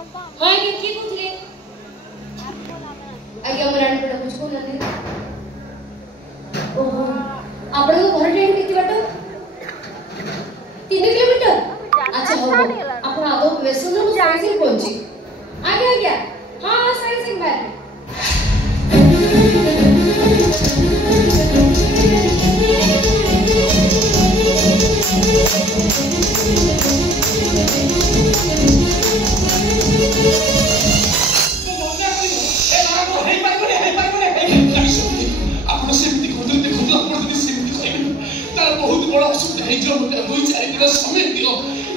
हां ये की कहले आगे हम रानी पड़ा कुछ को नहीं ओहो आपण को घर ट्रेन किती बाटो 3 किलोमीटर अच्छा हो आपण आगो वेसन नु साइजिंग पहुंची आगे आ गया हां साइजिंग बाहर बहुत बड़ा असुविधा है जो मुझे दुई चार दिन समय दियो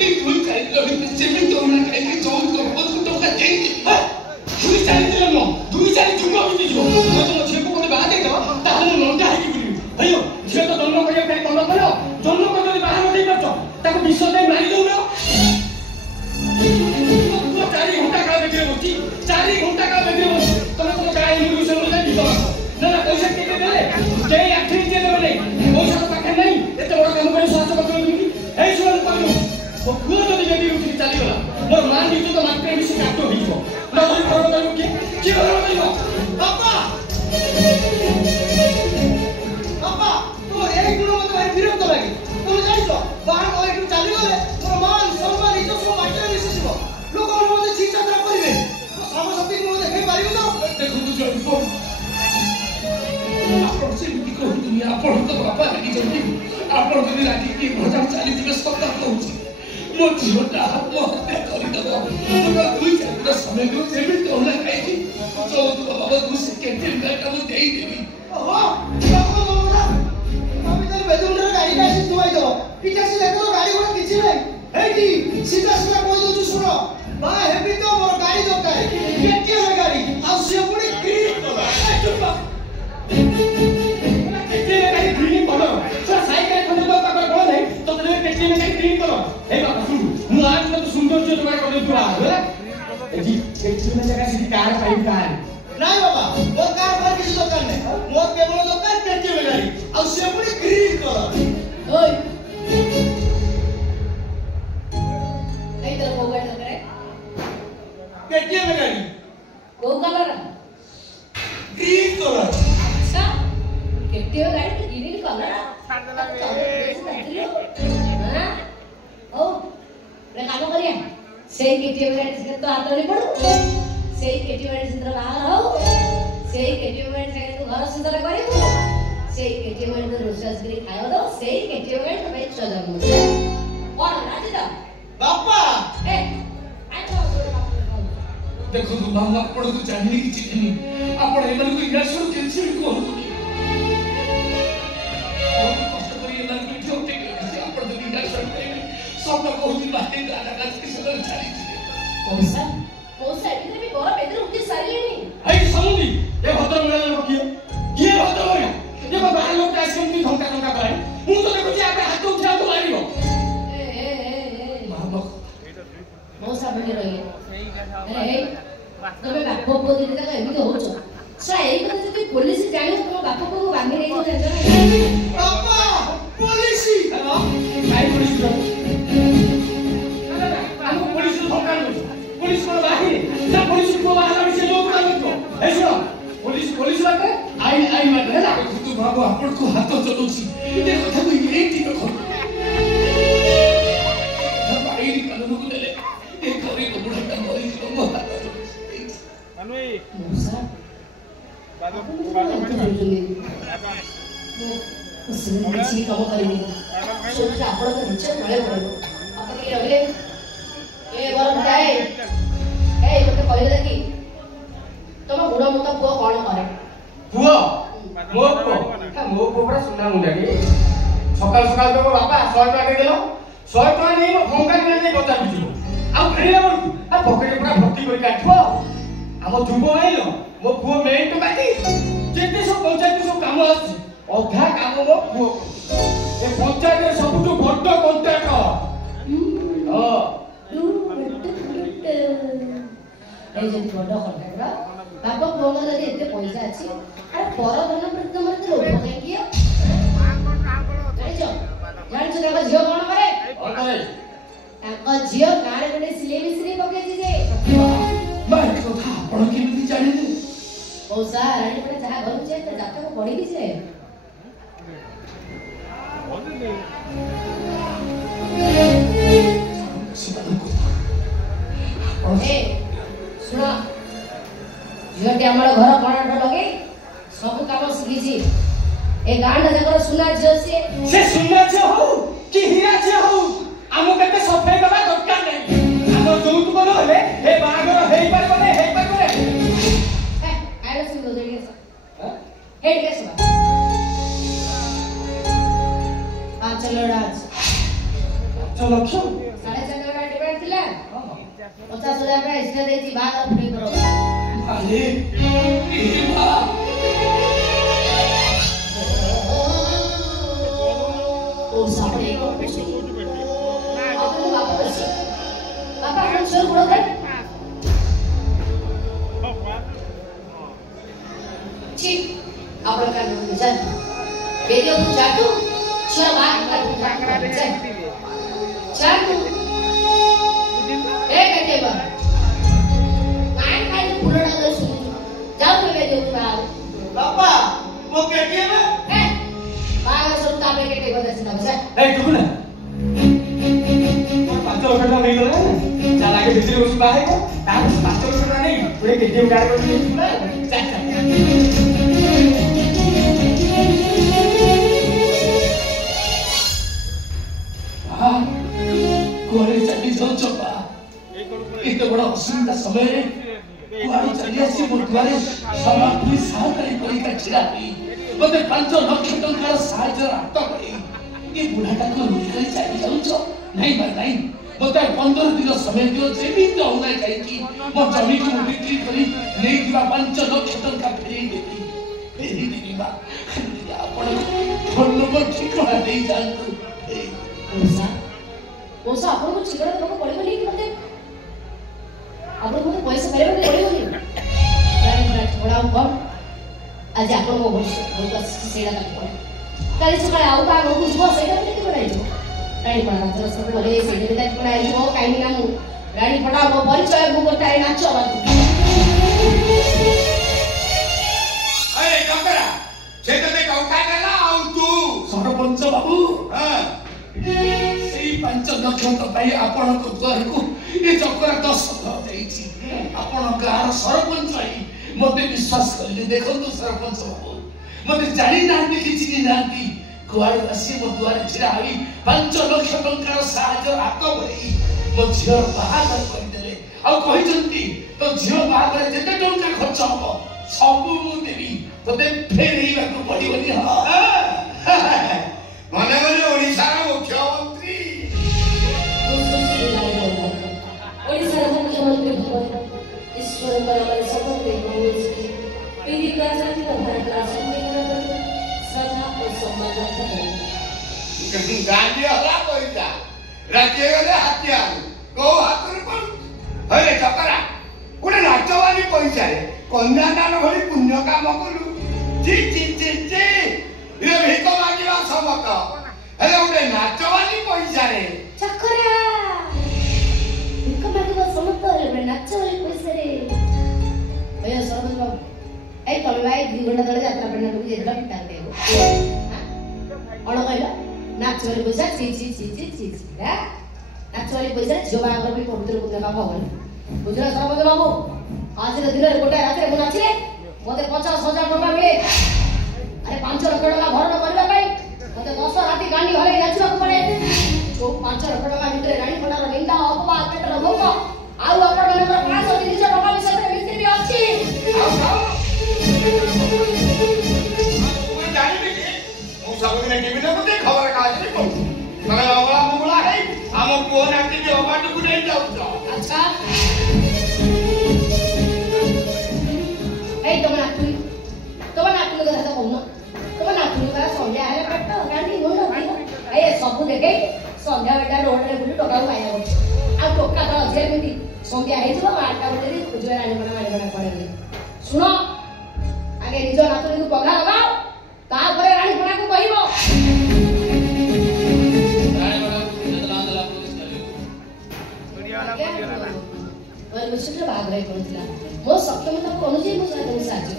ए दुई चार दिन में जेमिन तो ना कहीं के जोत को बहुत टका दे हां दुई चार दिन नो दुई चार दिन में भी जो तो झे को कोने बाहर दे दो ताहले लंका है कि भइयो झे तो जन्म करिया काई बंद करो जन्म को जदी बाहर दे परछो ताको विश्व दे मारी दो ना 4 घंटा का देखरे होती 4 घंटा का देखरे होती तुम गाय विश्व में जाई दो ना ना पैसा केते देले जे एक्टिविटी देले नहीं पैसा तो पाखे नहीं एते बड़ काम करे साहस करते नहीं ए सुन पानु वो को जदी जदी रुटी चली गला मोर मान दी तो मात्र मिसी काटो हिजो ना तो करो तो की करो तो पापा पापा तो एक गुण मत भाई विरक्त लागी तुम जाइछो बाहर और एक चली गले मोर मान सम्मान इतो सब मात्र मिसी जीवो लोक मते शिक्षात्र करिवे तो सब शक्ति को देखै पारिबो तो देखु तू जइबो आपण से भी कहू आपण तो बापा लगी जल्दी आपण जदी राती की भजा चाली दिवस सप्ताह कहूची मो जीवटा आत्महत्या करि दबो तो दुई चार दिन समय को जेबी तो ना काई जो तो बाबा दु सेकेंड दिन का काम देई देबी ओहो बाबा बाबा আমি তাহলে বেদুনর গাড়ি কাছে দুয়াই দাও পিছাসি দেখো গাড়ি গুলো কিছু নাই এইটি সিধা সিধা কই দউছু শুনো বা হেবি তো মোর গাড়ি দরকার কেটিএম গাড়ি আর সে পুরি ক্রিট করা চুপ केटीएम गाड़ी क्लीनिंग करो सर साइकिल खंडे तो तक कोन है तो तने केटीएम गाड़ी क्लीन करो ए बाबा सुन मु आज तो सौंदर्य तुम्हारे कर दू आ जी केटीएम जगह से कार पाइप कार नहीं बाबा वो कार पर किसी दरकार नहीं मोर केवल दरकार केटीएम गाड़ी आ से पुरी क्लीन करो ओए नहीं तो वो गाड़ी करे केटीएम गाड़ी वो कलर क्लीन करो केटीएम गाड़ी तो ग्रीन कलर हां ओ रे काम करिया से केटीएम गाड़ी से तो हाथ नहीं पड़ो से केटीएम गाड़ी से बाहर हो से केटीएम गाड़ी से तो घर सुंदर करियो से केटीएम गाड़ी तो रोसस गिरी खायो दो से केटीएम गाड़ी तो भाई चलो कौन राजी दा बापा ए देखो तू मामा पड़ तू जाननी की चीज नहीं आपण एमन को इना सुन केसी को कष्ट करी एमन को ठोके के आपण तो इना सुन सब लोग कहूती बातें गाना का किसी तरह चली कौन सा इधर भी गोरा बेदर उठे सारी नहीं आई समुदी ये भद्र मेला लोग किए भद्र मेला ये बाहर लोग टैक्स में धमका धमका करे मु तो देखो जे आपे हाथ उठा तो मारियो ए मामा मौसा बने रही ए तबे बाप को दिन तक एमि होचो सा एई कथा जे पुलिस जानियो तो बाप को बांधी नहीं जानो बाबा पुलिस हेलो काई पुलिस रो हम पुलिस धमका दो पुलिस को बाहर ना पुलिस को बाहर से लोग काम को ए सुनो पुलिस बाटे आई मत है ना तू बाबू आपण को हाथ चलौसी ये कथा को एक ठीक को भाई कानून को ले ए करी तो बुढ़ा का मरी तो मनोई मुसा बाबू उसने किसी काम करेंगे सोच आपण को नीचे नळे पड़ो अपन ये रहिले ए बरम जाए ए मते कहले कि तम गुण मत पुओ कोन करे पुओ मो पुओ सुना मुंडा के सकाल सकाल तो बाबा 100 टका दे देलो 100 टका नहीं मो फंका में नहीं बता बिजो आ खेले बोल आ पकेट पूरा भर्ती कर काटबो हम जुबो आइलो मो पुओ मेन तो बाकी जेते सब पंचायत सब काम आछि अधा काम मो पुओ ए पंचायत रे सब तो बड्ड कॉन्ट्रैक्ट हां ए जे बड्ड कॉन्ट्रैक्ट बाबा बोल रे एते पैसा अछि अरे पर धन पर तमर तो लोभ नहीं किया जानिछो देखो झियो कोन करे ताको झियो गारे गने सिले मिस्री पकेछि जे मैं कथा आपण केमिति जानिले मौसा रानी पड़े जहा घर छे त जातक पड़ी भी छे ए सुनो झियोटी हमर घर कोणाट लगे सब काम सिखिछि ए गांडा जकर सुना झियो से सुना झियो हो कि हीरा झियो हो आमो केते सफाई गला दरकार नै आमो जोत को होले हे बागर हेई परबो नै हेई परबो नै ए आइला सुन दो जड़ी हां हेड के सुना पांच लड़ाज चलो क्यों 4.5 लड़ा डिमांड थिला 50,000 का इसने देची बागर फ्री करो अरे ए बा ओ सामने को बाबा हम शुरू करो कर ठीक आपण का विचार बेदियो तू जाटू छा बात कर जाटू ए कहते बा काय काय पुरडा कर सुन जाऊ पे बेदियो तू बाबा वो कहती है ए बागा सुनता पे कहते बा दसना बजा ए टुकुना पांच लोग का नहीं लगा चला के बिजली उस बाहर को तार पांच लोग का नहीं पूरे के टीम गाड़ी को चल हां कोरे चली जाओ चोपा एक बड़ा असुविधा समय रे कुआड़ी चली आसी मुर्दारे समाप्ति सहकारी कोई का छिरा हुई मते 5 लाख टंका साहाय्य रात गई ये बुढ़ाटा को निकल चली जाऊ छो नहीं भाई नहीं मते 15 दिन समय दियो जेबी तो होना चाहिए मो जमी को बिक्री करी नहीं दिवा 5 लाख टंका फेरी देती फेरी देनी बा आपण फोन नंबर ठीक है नहीं जानतो ओसा आपण को चिकड़ा तो पड़ेगा नहीं कि मते आपण को पैसा पड़ेगा नहीं रानी थोड़ा कम आज आपण को बहुत सेड़ा का काली सकाळे आउ का आगो बुझबो सेटा केते बनाइ जो रानी पडा तर सब बोले सेटे देता बनाइ जो काई ना मु रानी पडा मो परिचय मु गोटाय नाच बाकी अरे ककरा सेटे दे कौका गला आउ तू सरपंच बाबू हां सेई 5 लाख टका पाई आपण को द्वार को ए चक्कर 10 हो जाईची आपण गार सरपंच आई मते विश्वास करले देखो तो सरपंच बाबू मते जानी नांती किछि नांती कुआड़ असी मो द्वार छिरा हई 5 लाख टंका साहाय्य हात भई मो झियो बाहागर कर देले आ कहि जंती तो झियो बाहागर जेते टंका खर्च हो सब मु देबी तते फेरेइबा को पड़िबनी हां मने मने ओडिसा रा मुख्यमंत्री ओडिसा रा मुख्यमंत्री भवन ईश्वर परमल शपथ ले पीढ़ी का जाति का भारत राष्ट्र में श्रद्धा और सम्मान रखता है गांधी हला कोइता राज्य गले हत्यार को हातर पर अरे ककरा उडे नाचवानी पैसा रे कन्यादान भली पुण्य काम करू जी जी जी जी ये भेक मागिवा समत अरे उडे नाचवानी पैसा रे चकरा भेक मागिवा समत रे उडे नाचवानी पैसा रे भैया सरपंच बाबू ए तमे भाई 2 घंटा तले यात्रा पड़ना तुम जेतला पिटा देबो हां अण कहला नाचवाली पैसा ची ची ची ची ची हा नाचवाली पैसा झियो बागर भी पवित्र पुण्य काम होबन बुझला सरपंच बाबू आज रे दिन रे गोटे रात रे मु नाचिले मते 50,000 टका मिले अरे 5 लाख टका भरण करबा पई मते 10 राती गांडी हले नाचबा को पड़े जो 5 लाख टका भितरे रानी पटार निंदा अपवाद पेटर भोक आउ अपन नंबर 500 टका विषय मिस्त्री भी अछि आउ जानी बेटे मु सब दिन टीवी ने मते खबर काज रे को मगर अवला मुगला है हम को नाती के अबाट को नहीं जाऊ अच्छा ए तुम नातू कथा तो कहून तुम नातू का संध्या है पट्ट गांधी नो न ए सब देखे संध्या बेटा रोड रे बुली टका पाया आ टोका तो जे मिति संध्या हे जो 8टा बजे खुजवे रानी बना मारी बना पड़े सुनो आगे निज नातू को पगा लगाओ तापर रानी बना को कहिबो रानी बना जतला पुलिस करे मुझे बाघ पड़ा मो सक्षमता अनुजाई मुझे साहय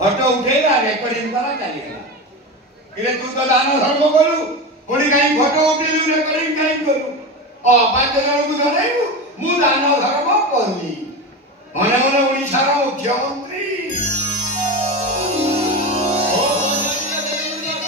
फटो उठेगा रेकर्डिंग करा चलीगला किरे तू तो दान धर्म करू पुणी कहीं फोटो उठेलु रेकर्डिंग कहीं करू ओ 5 जन को धरैबु मु दान धर्म करनी मने मने ओडिसा रो मुख्यमंत्री